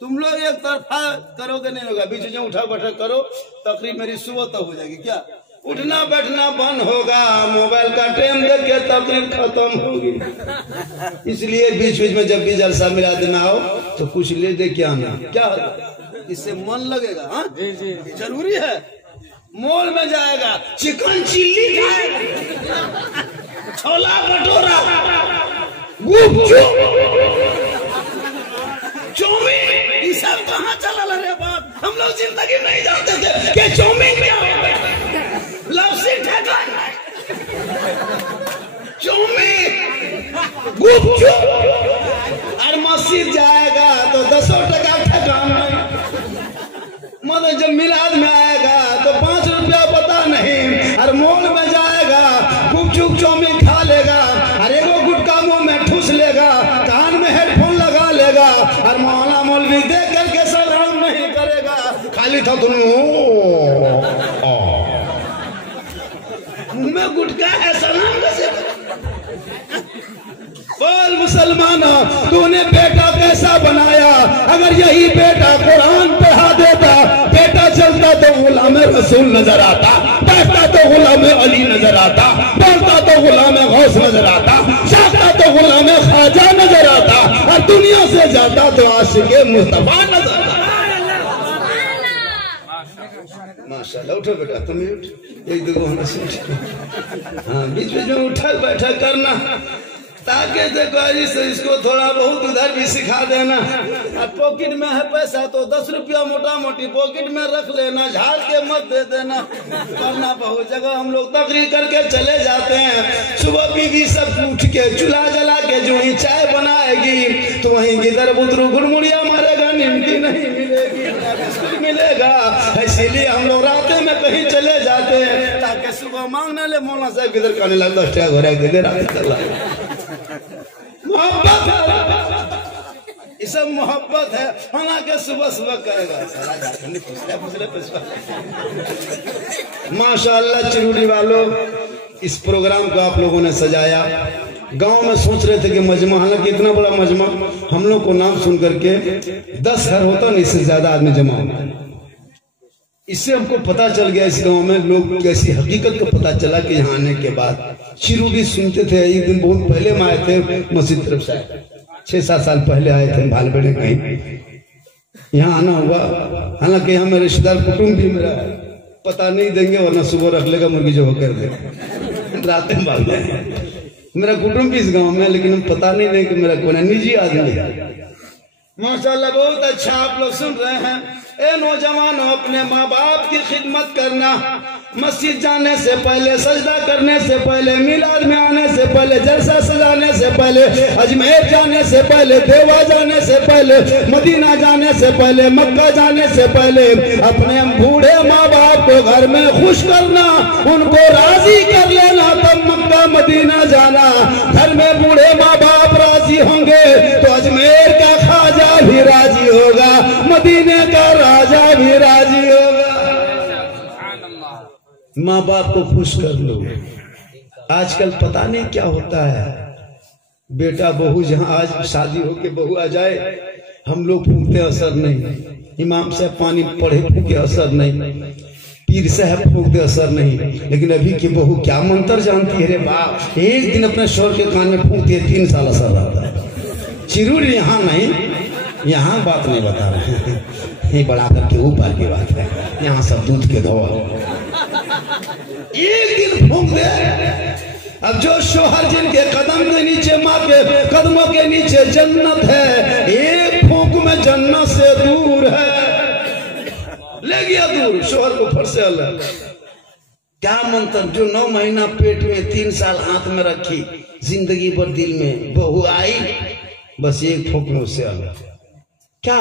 तुम लोग एक तरफा करोगे नहीं होगा, बीच में उठा बैठा करो, तकरीर मेरी सुबह तक हो जाएगी। क्या उठना बैठना बंद होगा, मोबाइल का टाइम देख के तकरीर खत्म होगी। इसलिए बीच में जब भी जलसा मिला देना हो तो कुछ ले दे के आना। क्या इससे मन लगेगा? हाँ जी जी, जरूरी है। मॉल में जाएगा, चिकन चिल्ली खाएगा, छोला भटूरा, चाउमीन, ये सब कहाँ चला रे बाप? हम लोग जिंदगी नहीं जानते थे कि चाउमीन क्या होता है। लपसी ठेका, चाउमीन, गुपचुप। और मस्जिद जाएगा तो 10 टका ठेकान नहीं, मतलब जब मिलाद में आएगा तो 5 रुपया पता नहीं। और मॉल में जाएगा, गुपचुप चाउमीन खा लेगा, और एगो गुटका मुंह में ठूस लेगा, कान में हेडफोन लगा लेगा, और मौला मौलवी देख करके सलाम नहीं करेगा, खाली था मुंह में गुटका है, सलाम कैसे? बोल मुसलमाना, तूने बेटा कैसा बनाया? अगर यही बेटा कुरान पढ़ा देता, बेटा चलता तो गुलाम रसूल नजर आता, बैठता तो गुलाम अली नजर आता, बोलता तो गुलाम गौस नजर आता, जागता तो गुलाम ख्वाजा नजर आता, और दुनिया से जाता तो आशिक़े मुस्तफा नजर आता। माशाल्लाह, उठो बेटा, तुम भी उठ, 1-2 होना सीख। हाँ, बीच में उठा बैठा करना, ताकि देखो इसको थोड़ा बहुत उधर भी सिखा देना। और पॉकेट में है पैसा तो 10 रुपया मोटा मोटी पॉकेट में रख लेना, झाड़ के मत दे देना। वरना बहुत जगह हम लोग तकरीर करके चले जाते हैं, सुबह बीवी सब उठ के चूल्हा जला के जो ही चाय बनाएगी तो वहीं गिदर बुदरू गुड़मुड़िया मारेगा, निमकी नहीं मिलेगी, बिस्कुट मिलेगा। इसीलिए हम लोग रात में कहीं चले जाते हैं ताकि सुबह मांगने ले मौलाना साहब किधर करने लगा 10 टका घोड़ा दे दे, रात चला। मोहब्बत है, ये सब मोहब्बत है। हालांकि सुबह सुबह करेगा माशाअल्लाह। चिरूडी वालों, इस प्रोग्राम को आप लोगों ने सजाया। गांव में सोच रहे थे कि मजमा, हालांकि इतना बड़ा मजमा हम लोग को नाम सुन करके 10 घर होता नहीं, इससे ज्यादा आदमी जमा होता। इससे हमको पता चल गया इस गांव में लोग कैसी हकीकत को पता चला कि यहाँ आने के बाद चिरूडी सुनते थे। एक दिन बहुत पहले में आए थे मस्जिद तरफ से, 6-7 साल पहले आए थे भालबेड़े कहीं, यहाँ आना हुआ। हालांकि यहाँ मेरे रिश्तेदार कुटुम्ब भी मेरा पता नहीं देंगे, वरना सुबह रख लेगा मुर्गी जो होकर दे, रात में भाग जाए। मेरा कुटुम्ब भी इस गाँव में, लेकिन हम पता नहीं देंगे कि मेरा कौन है, निजी आदमी है। माशाल्लाह, बहुत अच्छा आप लोग सुन रहे हैं। ए नौजवानों, अपने माँ बाप की खिदमत करना। मस्जिद जाने से पहले, सजदा करने से पहले, मिलाद में आने से पहले, जलसा सजाने से पहले, अजमेर जाने से पहले, देवा जाने से पहले, मदीना जाने से पहले, मक्का जाने से पहले अपने बूढ़े माँ बाप को घर में खुश करना, उनको राजी कर लेना, तब मक्का मदीना जाना। घर में बूढ़े माँ बाप राजी होंगे तो अजमेर का ख्वाजा भी राजी होगा, मदीने का राजा भी राजी होगा। माँ बाप को खुश कर लो। आजकल पता नहीं क्या होता है, बेटा बहू जहाँ आज शादी हो के बहू आ जाए, हम लोग फूकते असर नहीं, इमाम साहब पानी पढ़े फूके असर नहीं, पीर साहब फूकते असर नहीं। लेकिन अभी की बहू क्या मंत्र जानती है रे बाप, एक दिन अपने शोर के कान में फूकती है, 3 साल असर रहता है। चिरूडी यहाँ नहीं, यहाँ बात नहीं बता रहे हैं, ये बढ़ाकर के ऊपर की बात है। यहाँ सब दूध के धोआ, एक दिन फूंक दे। अब जो शोहर जिनके कदम के नीचे, माँ के कदमों के नीचे जन्नत है, एक फूंक जन्नत से दूर है, ले गया दूर, शोहर को फट से अलग। क्या मंत्र, जो 9 महीना पेट में 3 साल हाथ में रखी, जिंदगी भर दिल में, बहू आई बस एक ठोक में उससे अलग। क्या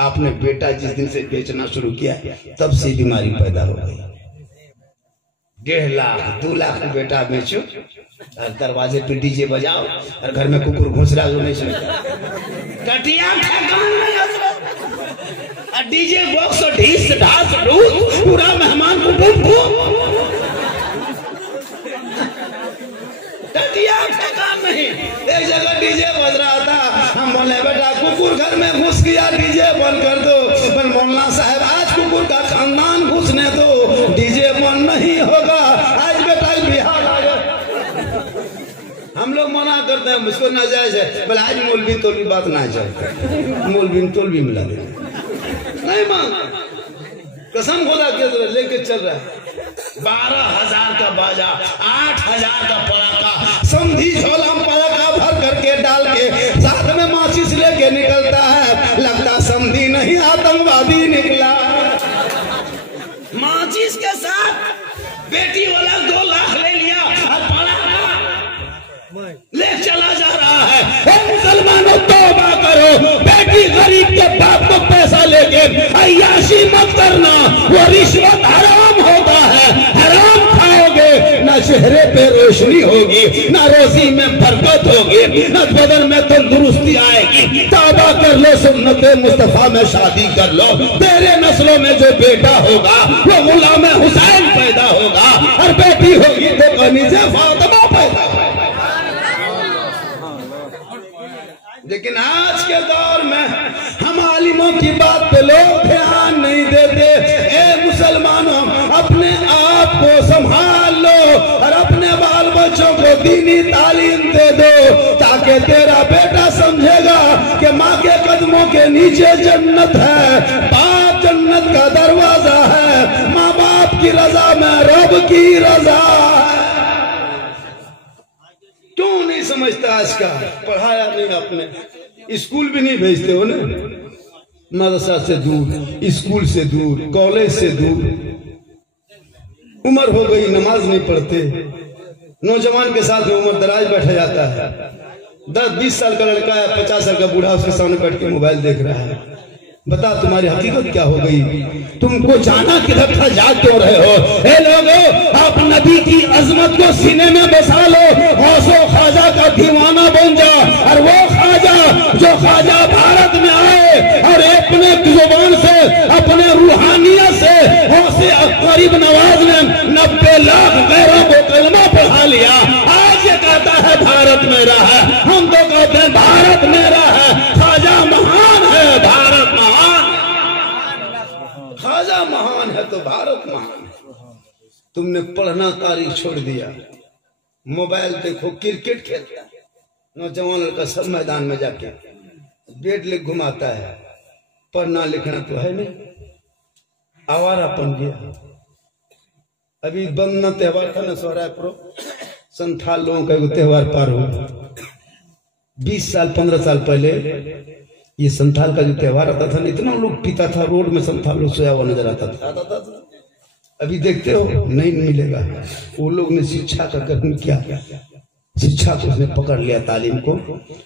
आपने बेटा जिस दिन से बेचना शुरू किया तब से बीमारी पैदा हो गई। 1.5 लाख 2 लाख बेटा बेचो और दरवाजे पे डीजे बजाओ और घर में कुकुर घुस रहा जो नहीं सुनता, कटिया डीजे बॉक्स और ढीस ढास पूरा मेहमान कुटुंब नहीं। एक जगह डीजे बज रहा था, हम बोले बेटा कुकुर घर में घुस गया, डीजे बंद कर दो। पर मौलाना साहब आज कुकुर का खानदान घुसने दो, डीजे बंद नहीं होगा, आज बेटा बिहार आ गया। हम लोग मना करते हैं, मुझको नाजायज है, बोले आज मौलवी तो भी बात ना जाए, मौलवी तो भी मिला दे नहीं मां, कसम खुदा के लेके चल रहा है। 12,000 का बाजा, 8,000 का पड़ाका, समझी झोला में पड़ाका भर करके डाल के साथ में माचिस लेके निकलता है, लगता समझी नहीं आतंकवादी निकला। माचिस के साथ बेटी वाला 2 लाख ले लिया और पड़ाका ले चला जा रहा है। मुसलमानों तौबा करो, बेटी गरीब के बाप को पैसा लेके अय्याशी मत करना, वो रिश्वत हराम होता है, हराम खाओगे, ना चेहरे पे रोशनी होगी, ना रोजी में बरकत होगी, ना बदन में तंदुरुस्ती आएगी। तौबा कर लो, सुन्नते मुस्तफा में शादी कर लो, तेरे नस्लों में जो बेटा होगा वो गुलाम हुसैन पैदा होगा, और बेटी होगी तो कनीज़े फातिमा पैदा होगा। लेकिन आज के दौर में हम आलिमों की बात पे लोग ध्यान नहीं देते। ए मुसलमानों, अपने आप को संभाल लो और अपने बाल बच्चों को दीनी तालीम दे दो, ताकि तेरा बेटा समझेगा कि माँ के कदमों के नीचे जन्नत है, बाप जन्नत का दरवाजा है, माँ बाप की रजा में रब की रजा है। क्यों नहीं समझता? आज का पढ़ाया नहीं आपने, स्कूल भी नहीं भेजते हो ना, मदरसा से दूर, स्कूल से दूर, कॉलेज से दूर, उम्र हो गई नमाज नहीं पढ़ते। नौजवान के साथ में उम्र दराज बैठा जाता है, 10-20 साल का लड़का है, 50 साल का बूढ़ा उसके सामने बैठ के मोबाइल देख रहा है। बता तुम्हारी हकीकत क्या हो गई? तुमको जाना किधर था, जा क्यों रहे हो? ए लोगों, आप नबी की अजमत को सीने में बसा लो, गौसो ख्वाजा का दीवाना बन जाओ, और वो ख्वाजा जो ख्वाजा भारत में आए और अपने जुबान से, अपने रूहानियत से गौसे गरीब नवाज ने 90 लाख गैरों को कलमा पढ़ा लिया। आज ये कहता है भारत मेरा है, हम तो कहते हैं भारत मेरा है। ख्वाजा महान है, भारत महान, ख्वाजा महान है तो भारत महान है। तुमने पढ़ना तारीख छोड़ दिया, मोबाइल देखो, क्रिकेट खेलता है नौजवान लड़का, सब मैदान में जाके बेट ले घुमाता है, पढ़ना लिखना तो है नहीं, आवारापन गया। अभी बंदना त्योहार था ना, सोहराय प्रो, संथाल लोगों का त्योहार पार हो, 20 साल 15 साल पहले ये संथाल का जो त्योहार आता था, इतना लोग पीता था, रोड में संथाल लोग सोया हुआ नजर आता था। अभी देखते हो नहीं मिलेगा। वो लोग ने शिक्षा का कर्म किया, शिक्षा को उसने पकड़ लिया, तालीम को।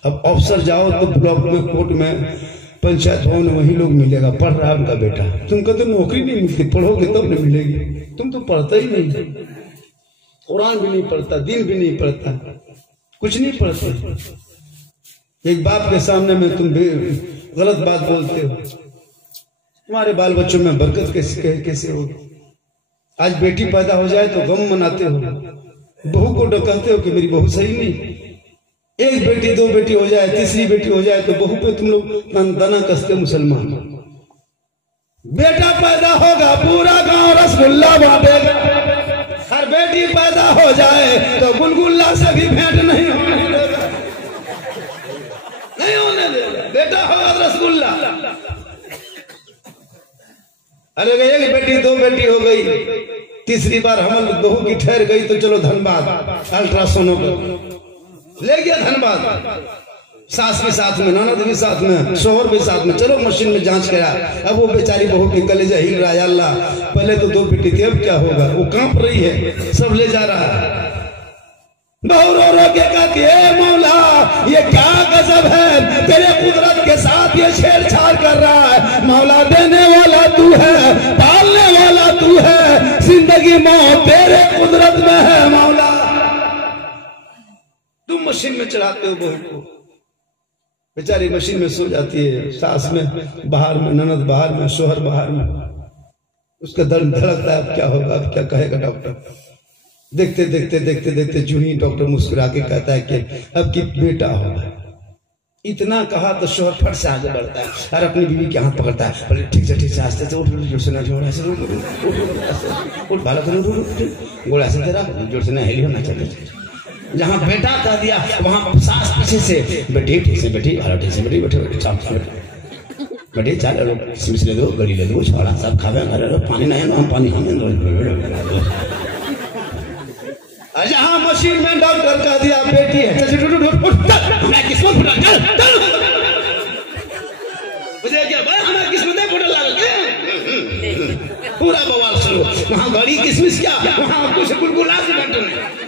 अब अफसर जाओ तो ब्लॉक में, कोर्ट में, पंचायत भवन में वही लोग मिलेगा, पढ़ रहा है उनका बेटा। तुम कहते नौकरी नहीं मिलती, पढ़ोगे तब नहीं मिलेगी। तुम तो पढ़ता ही नहीं, कुरान भी नहीं पढ़ता, दीन भी नहीं पढ़ता, कुछ नहीं पढ़ते। एक बाप के सामने में तुम गलत बात बोलते हो, तुम्हारे बाल बच्चों में बरकत कैसे होगी? आज बेटी पैदा हो जाए तो गम मनाते हो, बहू को कहते हो कि मेरी बहू सही नहीं। एक बेटी 2 बेटी हो जाए, तीसरी बेटी हो जाए तो बहू पे तुम लोग दाना कसते मुसलमान। बेटा पैदा होगा पूरा गांव रसगुल्ला बांटेगा, हर बेटी पैदा हो जाए तो गुलगुल्ला से भी भेंट नहीं होने देगा, नहीं होने देगा। बेटा होगा रसगुल्ला। अरे एक बेटी 2 बेटी हो गई, तीसरी बार हमल बहू की ठहर गई तो चलो धनबाद, अल्ट्रासाउंड ले गया धनबाद, सास भी साथ में, ननद भी साथ में, शोहर भी साथ में। चलो मशीन में जांच करा। अब वो बेचारी बहू की कलेजा हिल रहा है, अल्लाह पहले तो 2 बेटी थी, अब क्या होगा? वो कांप रही है, सब ले जा रहा है। बहू रो रो के कहती है, मौला ये क्या गजब है, तेरे कुदरत के साथ ये छेड़छाड़ कर रहा है। मौला देने वाला तू है, पालने वाला तू है, जिंदगी मौत तेरे कुदरत में है। मौला तुम मशीन में चढ़ाते हो बहू को, बेचारी मशीन में सो जाती है, सास में बाहर में, ननद बाहर में, शोहर बाहर में। उसका दर्द धड़कता है, अब क्या होगा, अब क्या कहेगा डॉक्टर। देखते देखते देखते देखते जो ही डॉक्टर मुस्कुरा के कहता है कि अब की बेटा होगा। इतना कहा तो शोहर फट से आगे बढ़ता है और अपनी बीवी के हाथ पकड़ता है, बोले ठीक से आस्ते से उठ, जोर से ना जोड़, ऐसे उठ, बालक गोड़ ऐसे तेरा जोर से ना हिली होना चाहिए। जहाँ बेटा कह दिया वहां सास पीछे से, बेटी ठीक से बेटी, ठीक से बेटी, बैठे बैठे चाप बेटी, चाल लोग सिमिस ले दो, गड़ी ले दो, छोड़ा सब खावे, पानी नहीं हम पानी हमें। जहाँ मशीन में डॉक्टर कह दिया बेटी है, किस्मत मुझे क्या भाई, हमारी किस्मत फुटल पूरा बवाल शुरू। वहाँ घड़ी किसमिस क्या, वहाँ कुछ गुलगुला से घंटे नहीं।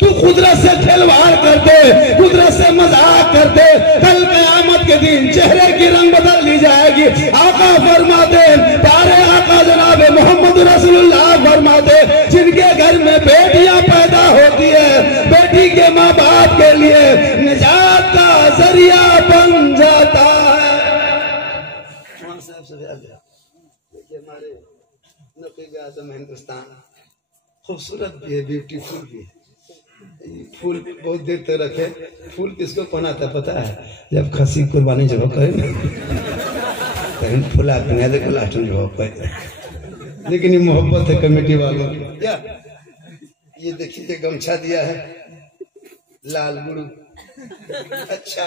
तू कुदरत से खिलवाड़ करते, कुदरत से मजाक करते, कल क़यामत के दिन चेहरे की रंग बदल ली जाएगी। आका फरमाते, प्यारे आका जनाब मोहम्मद रसूलुल्लाह फरमाते, जिनके घर में बेटियां पैदा होती है, बेटी के माँ बाप के लिए निजात का जरिया बन जाता है। हमारे हिंदुस्तान खूबसूरत भी है, ब्यूटीफुल भी है। फूल बहुत देर तक रखे, फूल किसको पहनाता है पता है? जब खसी कुर्बानी जब करे फूला देखो लास्ट में जवाब करे। लेकिन ये मोहब्बत है कमेटी वालों की। क्या ये देखिए गमछा दिया है लाल गुरु, अच्छा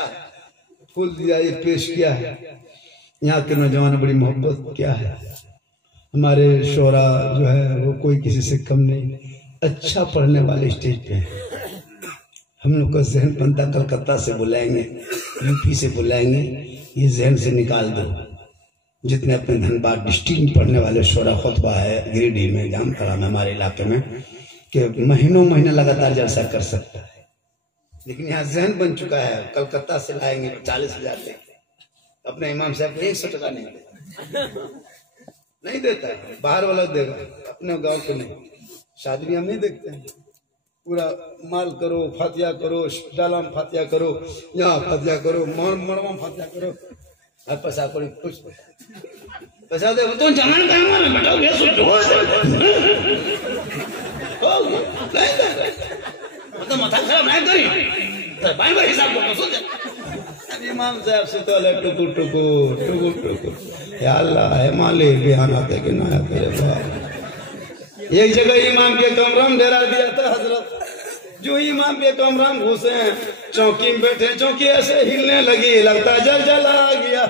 फूल दिया, ये पेश किया है। यहाँ के नौजवान बड़ी मोहब्बत क्या है। हमारे शोरा जो है वो कोई किसी से कम नहीं, अच्छा पढ़ने वाले स्टेज पे है। हम लोग का जहन बनता कलकत्ता से बुलाएंगे, यूपी से बुलाएंगे, ये जहन से निकाल दो। जितने अपने धनबाद डिस्ट्रिक्ट में पढ़ने वाले शोरा खुतबा है, गिरिडीह में, जामताड़ा में, हमारे इलाके में, कि महीनों महीने लगातार जलसा कर सकता है। लेकिन यहाँ जहन बन चुका है, कलकत्ता से लाएंगे 40,000 लेंगे, अपने इमाम साहब को 100 टका नहीं देता है, बाहर वाला देगा, अपने गाँव को नहीं। शादी भी हम नहीं देखते हैं, पूरा माल करो, फातिया करो, डाला में फातिया करो, यहाँ फातिया करो, मरवा में फातिया करो, और पैसा करो, कुछ पैसा दे तो जमान का हमारा बेटा ये सोचो मतलब माथा खराब नहीं करी, बाई बाई हिसाब को सोच। इमाम साहब से तो ले टुकु टुकु टुकु टुकु, या अल्लाह है मालिक, बिहान आते कि ना आते रे बाप। एक जगह इमाम के कमरा में डेरा दिया था हजरत, जो इमाम के कमरा में घुसे हैं, चौकी में बैठे, चौकी ऐसे हिलने लगी, लगता जल जला गया।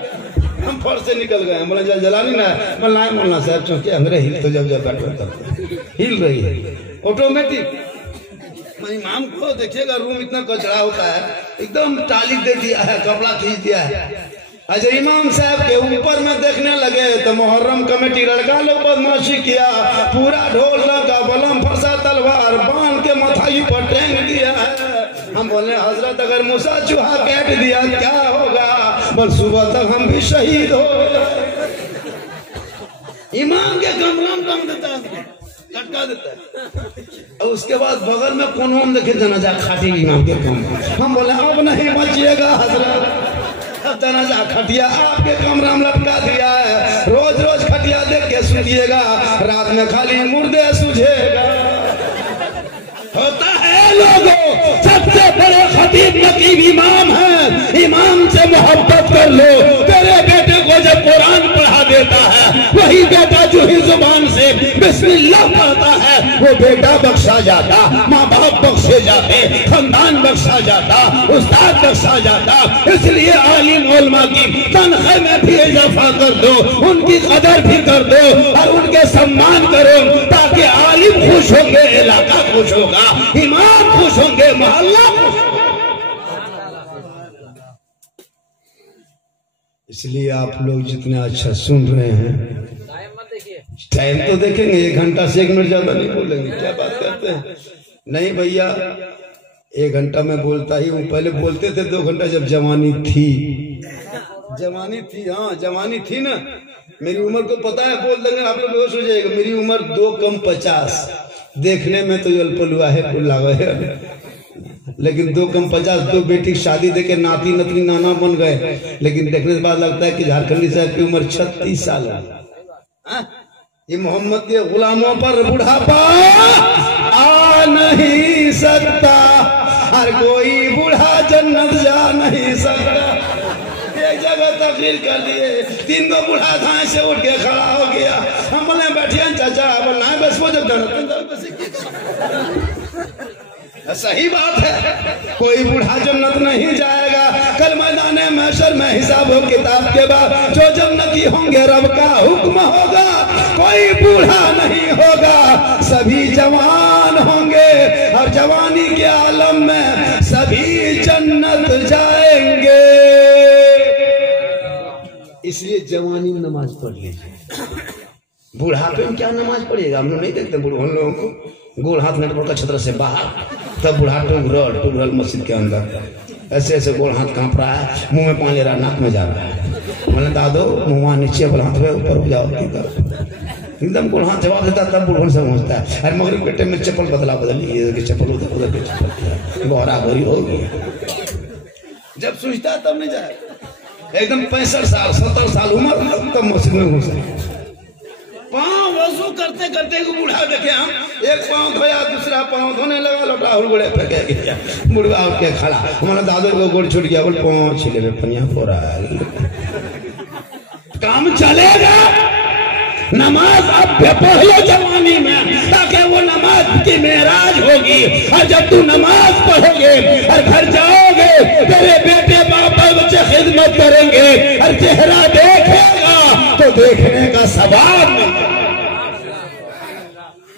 हम फर से निकल गए, बोला जल जला नहीं ना, बोला मौलाना साहब चौकी अंग्रेज हिल तो जब जब बैठे तब हिल रही है ऑटोमेटिक। इमाम को देखिएगा रूम इतना कचरा होता है, एकदम टाली दे दिया है, कपड़ा खींच दिया है। अच्छा इमाम साहब के ऊपर में देखने लगे तो मुहर्रम कमेटी लड़का लोग बदमाशी किया, पूरा ढोल लगा, बलम फरसा तलवार बांध के मथाई पर टेंग दिया है। हम बोले हजरत अगर मूसा चूहा काट दिया क्या होगा? बस सुबह तक हम भी शहीद हो। इमाम के कमरा में कम देता है, लटका देता है। और उसके बाद बगल में कोनों में देखे जनाजा खाटी इमाम के कमरे। हम बोले अब नहीं बचिएगा हजरत, जनाजा खटिया आपके कमरा में लटका दिया है, रोज रोज खटिया देख के सुनिएगा, रात में खाली मुर्दे सूझेगा। होता है लोगों, सबसे बड़े खतीब नकीब इमाम है, इमाम से मोहब्बत कर लो। तेरे बेटे को जब कुरान पढ़ा देता है, वही बेटा जो ही जुबान से बिस्मिल्लाह पढ़ता है, वो बेटा बख्शा जाता, माँ बाप बख्शे जाते, खानदान बख्शा जाता, उस्ताद बख्शा जाता। इसलिए आलिम उलमा की तनख्वाह में भी इजाफा कर दो, उनकी कदर भी कर दो और उनके सम्मान करो, ताकि आलिम खुश होंगे, इलाका खुश होगा, इमाम खुश होंगे, मोहल्ला खुश। इसलिए आप लोग जितना अच्छा सुन रहे हैं, टाइम तो देखेंगे, 1 घंटा से 1 मिनट ज्यादा नहीं बोलेंगे, क्या बात करते हैं। नहीं भैया, 1 घंटा में बोलता ही हूँ। पहले बोलते थे 2 घंटा, जब जवानी थी। हाँ जवानी थी ना। मेरी उम्र को पता है, बोल देंगे आप लोग बेहोश हो जाएगा। मेरी उम्र 2 कम 50, देखने में तो अल्पलुआ है, लेकिन 2 कम 50, 2 बेटी की शादी देके नाती नतनी नाना बन गए। लेकिन देखने के बाद लगता है कि झारखंडी साहब की उम्र 36 साल है। ये मोहम्मद के गुलामों पर बुढ़ापा आ नहीं सकता, हर कोई बूढ़ा जन्नत जा नहीं सकता। एक जगह तकरीर कर दिए, 3 गो बूढ़ा धाए से उठ के खड़ा हो गया। हम बोले बैठिए चाचा, बोलना बस वो जब सही बात है, कोई बूढ़ा जन्नत नहीं जाएगा। कल मैदान महशर में हिसाब हो किताब के बाद जो जन्नती होंगे रब का हुक्म होगा, कोई बूढ़ा नहीं होगा, सभी जवान होंगे और जवानी के आलम में सभी जन्नत जाएंगे। इसलिए जवानी में नमाज पढ़ लीजिए। बुढ़ापे में क्या नमाज पढ़िएगा? हम लोग नहीं देखते बूढ़ों लोगों को गोल हाथ नेटवर्क का छत्र से बाहर, तब बुढ़ापे टूट रहा मस्जिद के अंदर, ऐसे ऐसे गोल हाथ कांप रहा है, मुंह में पानी ले रहा, नाक में जा रहा है। मैंने दादो मुंह नीचे गोल हाथ में ऊपर हो जाओ, एकदम गोल हाथ जवाब देता, तब बूढ़ों से पहुंचता है। अरे मगरिब के टाइम में चप्पल बदली, चप्पल उधर उधर की चप्पल बहरा भरी होगी। जब सोचता तब नहीं जाए, एकदम 65 साल 70 साल उम्र तब मस्जिद में घुसे। पाँव वजू करते करते बूढ़ा देखे हम, एक पाँव धोया, दूसरा पाँव धोने लगा, लौटा गुड़े फेंके गया, बुढ़वा उठ के खड़ा। हमारा दादो को गोड़ छूट गया, बोल पाँव छिले में पनिया हो रहा है। काम चलेगा, नमाज अब पढ़ लो जवानी में, ताकि वो नमाज की मेराज होगी। और जब तू नमाज पढ़ोगे और घर जाओगे, तेरे बेटे बाप बच्चे खिदमत करेंगे और चेहरा देखेगा तो देखने का सवाब मिलेगा।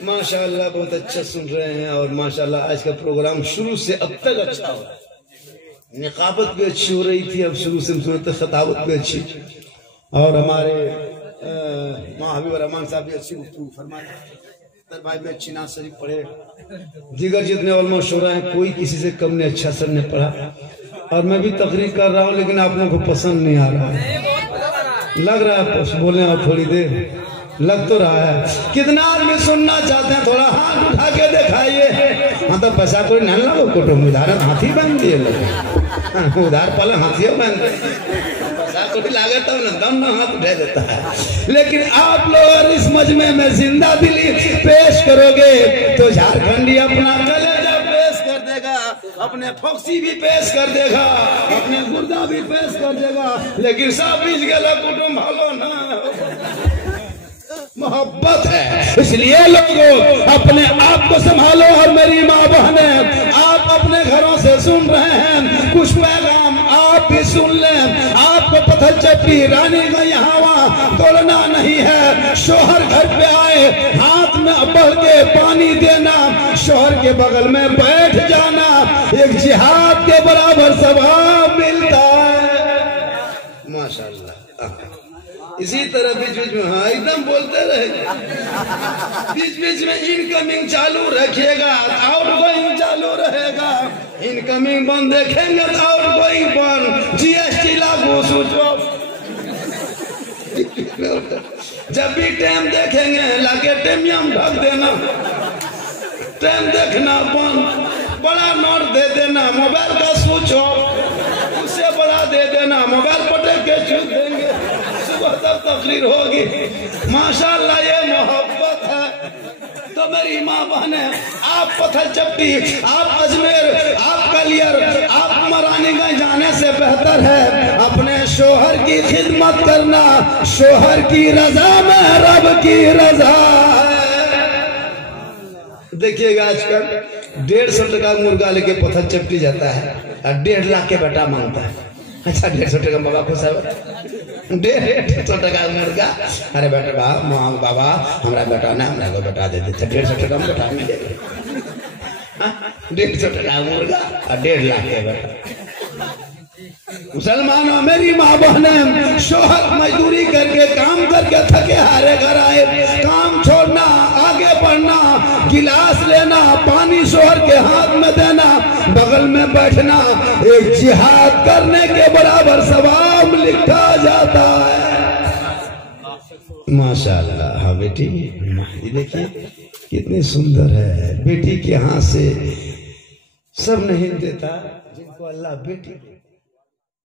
माशाअल्लाह बहुत अच्छा सुन रहे हैं, और माशाअल्लाह आज का प्रोग्राम शुरू से अब तक अच्छा हो रहा है। निकाबत भी अच्छी हो रही थी, अब शुरू से सुनते खताबत भी अच्छी, और हमारे हबीबुर रहमान साहब भी अच्छी फरमाए। भाई में अच्छी नात शरीफ पढ़े, दीगर जितने ऑलमोस्ट हो रहे हैं, कोई किसी से कम ने अच्छा सर ने पढ़ा। और मैं भी तकरीर कर रहा हूँ, लेकिन आप लोगों को पसंद नहीं आ रहा है। लग रहा है बोलने और थोड़ी देर लग तो रहा है। कितना आदमी सुनना चाहते हैं? थोड़ा हाथ उठा के दिखाइए। हाँ तो पैसा कोई नहीं लगो, कुटुम्ब उधार हाथी बन दिए लोग, उधार पल हाथी बन गए, लागे तब न दम न हाथ उठा देता है। लेकिन आप लोग इस मजमे में जिंदा दिली पेश करोगे तो झारखंडी अपना कलेजा पेश कर देगा, अपने फोक्सी भी पेश कर देगा, अपने गुर्दा भी पेश कर देगा। लेकिन सब बीच गया कुटुम्ब हलो ना, मोहब्बत है। इसलिए लोगों अपने आप को संभालो। और मेरी माँ बहने, आप अपने घरों से सुन रहे हैं, कुछ पैगाम आप भी सुन लें। आपको पत्थर चट्टी रानी का यहाँ वहाँ तोड़ना नहीं है। शोहर घर पे आए, हाथ में बढ़ के पानी देना, शोहर के बगल में बैठ जाना, एक जिहाद के बराबर सवाब मिलता है। माशाअल्लाह। इसी तरह बीच बीच में हाँ एकदम बोलते रहेगा, बीच बीच में इनकमिंग चालू रखिएगा, आउटगोइंग चालू रहेगा। इनकमिंग बंद देखेंगे तो आउटगोइंग बंद। जीएसटी लागू सोचो, जब भी टाइम देखेंगे लाके टेमियम ढक देना, टाइम देखना बंद, बड़ा नोट दे देना, मोबाइल का स्विच ऑफ, उससे बड़ा दे देना, मोबाइल पटक के छूट देंगे, तब तकरीर होगी। माशाअल्लाह ये मोहब्बत है। तो मेरी माँ बहने, आप पत्थर चट्टी, आप अजमेर, आप कलियर, आप मरानीगंज जाने से बेहतर है अपने शोहर की खिदमत करना। शोहर की रजा में रब की रजा है। देखिएगा आजकल 150 टका मुर्गा लेके पत्थर चट्टी जाता है और 1.5 लाख के बेटा मांगता है। अच्छा 150 टका बाबा खुश है, 150 टका मुर्गा। अरे बेटा बाबा हमारा बेटा ना, हमारा बेटा दे देते 150 टका में बेटा मिले, 150 टका मुर्गा और 1.5 लाख के बेटा। मुसलमानों मेरी माँ बहने, शोहर मजदूरी करके काम करके थके हारे घर आए, काम छोड़ना, आगे बढ़ना, गिलास लेना, पानी शोहर के हाथ में देना, बगल में बैठना, एक जिहाद करने के बराबर सवाब लिखा जाता है। माशाअल्लाह। हाँ बेटी, ये देखिए कितनी सुंदर है। बेटी के हाथ से सब नहीं देता जिनको अल्लाह बेटी